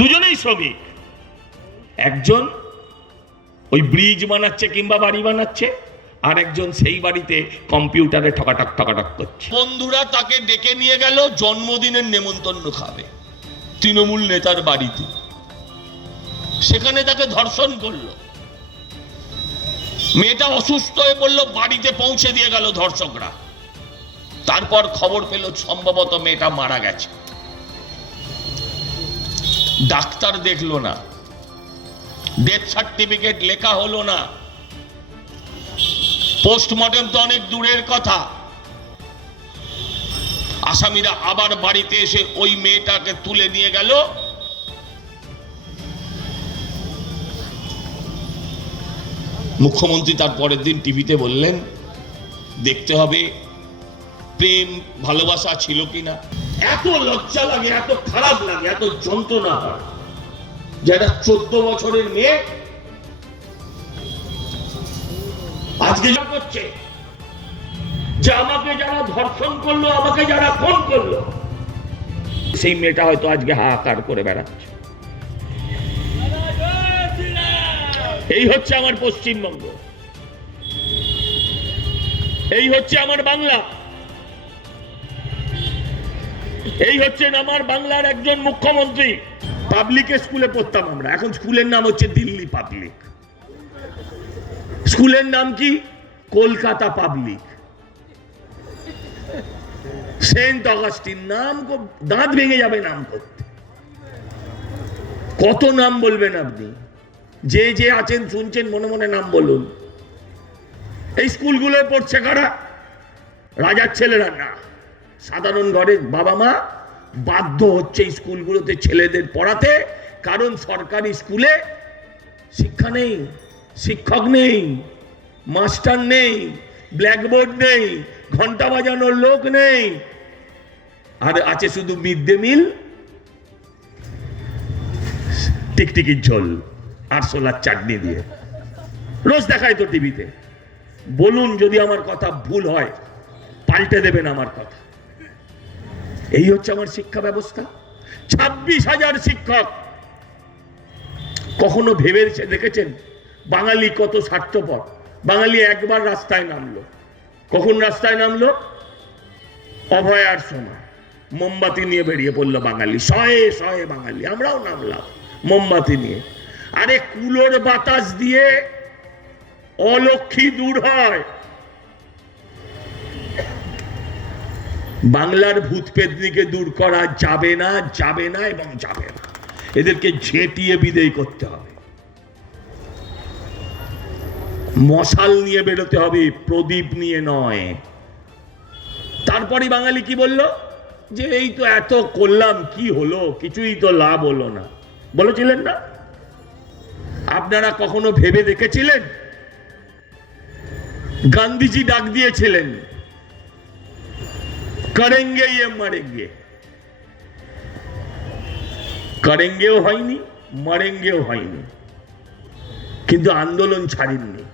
দুজনেই শ্রমিক। একজন ওই ব্রিজ বানাচ্ছে কিংবা বাড়ি বানাচ্ছে, আর একজন সেই বাড়িতে কম্পিউটারে ঠকাটক ঠকাটক করছে। বন্ধুরা তাকে ডেকে নিয়ে গেল জন্মদিনের নেমন্তন্ন খাবে তৃণমূল নেতার বাড়িতে। সেখানে তাকে ধর্ষণ করলো। মেয়েটা অসুস্থ হয়ে পড়লো, বাড়িতে পৌঁছে দিয়ে গেল ধর্ষকরা। তারপর খবর পেল সম্ভবত মেয়েটা মারা গেছে। ডাক্তার দেখলো না, ডেথ সার্টিফিকেট লেখা হলো না, পোস্টমর্টম তো অনেক দূরের কথা। আসামিরা আবার বাড়িতে এসে ওই মেয়েটাকে তুলে নিয়ে গেল। মুখ্যমন্ত্রী তার পরের দিন টিভিতে বললেন, দেখতে হবে প্রেম ভালোবাসা ছিল কিনা। এত লজ্জা লাগে, এত খারাপ লাগে, এত যন্ত্রণা হয় যে একটা 14 বছরের মেয়ে আজকে যা করছে, যে আমাকে যারা ধর্ষণ করলো, আমাকে যারা ফোন করলো, সেই মেয়েটা হয়তো আজকে হাহাকার করে বেড়াচ্ছে। এই হচ্ছে আমার পশ্চিমবঙ্গ, এই হচ্ছে আমার বাংলা, এই হচ্ছেন আমার বাংলার একজন মুখ্যমন্ত্রী। পাবলিক স্কুলে পড়তাম আমরা, এখন স্কুলের নাম হচ্ছে দিল্লি পাবলিক। স্কুলের নাম কি? কলকাতা পাবলিক। সেন্ট অগাস্টিন, নাম দাঁত ভেঙে যাবে নাম করতে। কত নাম বলবেন আপনি? যে যে আছেন শুনছেন, মনে মনে নাম বলুন। এই স্কুলগুলোয় পড়ছে কারা? রাজার ছেলেরা না, সাধারণ ঘরের বাবা মা বাধ্য হচ্ছে স্কুলগুলোতে ছেলেদের পড়াতে, কারণ সরকারি স্কুলে শিক্ষা নেই, শিক্ষক নেই, মাস্টার নেই, ব্ল্যাকবোর্ড নেই, ঘন্টা বাজানোর লোক নেই, আর আছে শুধু মিড ডে মিল, টিকটিকির ঝোল আর ছোলার চাটনি দিয়ে। রোজ দেখায় তো টিভিতে। বলুন যদি আমার কথা ভুল হয়, পাল্টে দেবেন আমার কথা। এই হচ্ছে আমার শিক্ষা ব্যবস্থা। 26,000 শিক্ষক। কখনো ভেবে দেখেছেন বাঙালি কত স্বার্থপর? বাঙালি একবার রাস্তায় নামলো। কখন রাস্তায় নামলো? অভয়ার সময় মোমবাতি নিয়ে বেরিয়ে পড়লো বাঙালি, শয়ে শয়ে বাঙালি। আমরাও নামলাম মোমবাতি নিয়ে। আরে কুলোর বাতাস দিয়ে অলক্ষী দূর হয়। বাংলার ভূত পেতনিকে দূর করা যাবে না, যাবে না এবং যাবে না। এদেরকে ঝেঁটিয়ে বিদেয় করতে হবে। মশাল নিয়ে বেরোতে হবে, প্রদীপ নিয়ে নয়। তারপরে বাঙালি কি বলল? যে এই তো এত করলাম, কি হলো? কিছুই তো লাভ হলো না। বলেছিলেন না? আপনারা কখনো ভেবে দেখেছিলেন? গান্ধীজি ডাক দিয়েছিলেন, করেঙ্গে ইয়ে মরেঙ্গে। করেঙ্গেও হয়নি, মরেঙ্গেও হয়নি, কিন্তু আন্দোলন ছাড়েননি।